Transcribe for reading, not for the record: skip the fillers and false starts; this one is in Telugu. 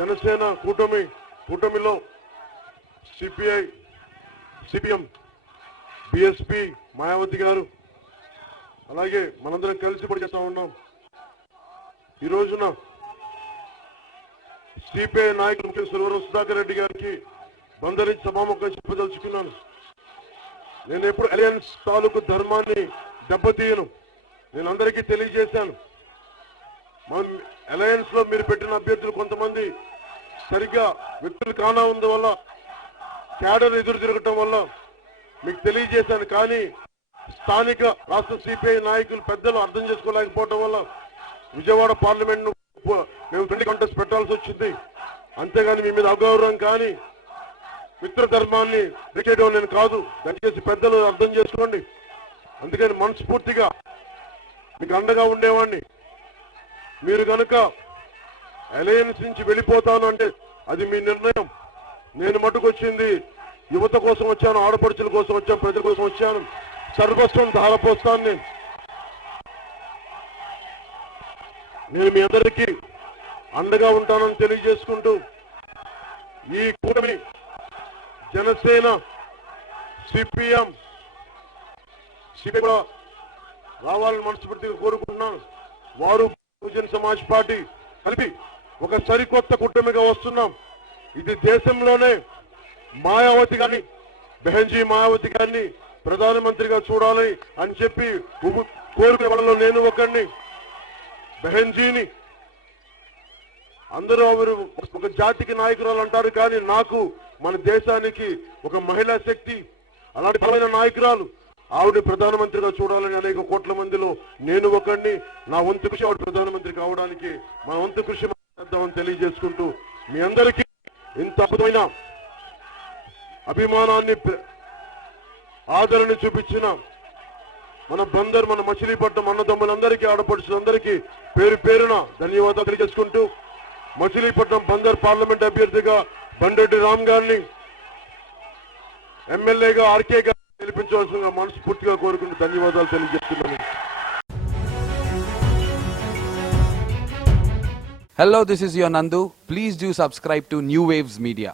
జనసేన కూటమిలో సిపిఐ, సిపిఎం, బిఎస్పి, మాయావతి గారు, అలాగే మనందరం కలిసి పనిచేస్తా ఉన్నాం. ఈ రోజున సిపిఐ నాయకులు ముఖ్య సురవరం సుధాకర్ రెడ్డి గారికి బందరించి సభాముఖంగా చెప్పదలుచుకున్నాను. నేను ఎప్పుడు అలయన్స్ తాలూకు ధర్మాన్ని దెబ్బతీయను. నేను అందరికీ తెలియజేశాను. మన అలయన్స్ లో మీరు పెట్టిన అభ్యర్థులు కొంతమంది సరిగ్గా వ్యక్తులు కానా ఉంది వల్ల, క్యాడర్ ఎదురు తిరగటం వల్ల మీకు తెలియజేశాను. కానీ స్థానిక రాష్ట్ర సిపిఐ నాయకులు పెద్దలు అర్థం చేసుకోలేకపోవడం వల్ల విజయవాడ పార్లమెంట్ ను మేము 20 గంటలు పెట్టాల్సి వచ్చింది. అంతేగాని మీ మీద అగౌరవం కానీ మిత్ర ధర్మాన్ని చేయడం నేను కాదు. దయచేసి పెద్దలు అర్థం చేసుకోండి. అందుకని మనస్ఫూర్తిగా మీకు అండగా ఉండేవాడిని. మీరు కనుక అలయన్స్ నుంచి వెళ్ళిపోతాను అంటే అది మీ నిర్ణయం. నేను మటుకొచ్చింది యువత కోసం వచ్చాను, ఆడపడుచుల కోసం వచ్చాను, ప్రజల కోసం వచ్చాను. సర్వస్వం ధారపోస్తాను. నేను మీ అందరికీ అండగా ఉంటానని తెలియజేసుకుంటూ ఈ కూటమి జనసేన, సిపిఎం, కూడా రావాలని మనస్ఫూర్తిగా కోరుకుంటున్నాను. వారు బహుజన్ సమాజ్ పార్టీ కలిపి ఒక సరికొత్త కూటమిగా వస్తున్నాం. ఇది దేశంలోనే మాయావతి గారిని, బెహన్జీ మాయావతి గారిని ప్రధానమంత్రిగా చూడాలి అని చెప్పి కోరుకునే వాళ్ళలో నేను ఒకడిని. బెహన్జీని అందరూ ఒక జాతికి నాయకురాలు అంటారు, కానీ నాకు మన దేశానికి ఒక మహిళా శక్తి, అలాంటి బలమైన నాయకురాలు, ఆవిడ ప్రధానమంత్రిగా చూడాలని అనేక కోట్ల మందిలో నేను ఒకడిని. నా వంతు కృషి ఆవిడ ప్రధానమంత్రి కావడానికి మన వంతు కృషి చేద్దామని తెలియజేసుకుంటూ మీ అందరికీ ఇంత అద్భుతమైన అభిమానాన్ని, ఆదరణ చూపించిన మన బందర్, మన మచిలీపట్నం అన్నదమ్ములందరికీ, ఆడపడుచులందరికీ పేరు పేరున ధన్యవాదాలు తెలియజేసుకుంటూ మచిలీపట్నం బందర్ పార్లమెంట్ అభ్యర్థిగా బండెడ్డి రామ్ గారిని, ఎమ్మెల్యేగా ఆర్కే గారిని గెలిపించవలసిందిగా మనస్ఫూర్తిగా కోరుకుంటూ ధన్యవాదాలు తెలియజేస్తున్నాను. Hello, this is your Nandu. Please do subscribe to New Waves Media.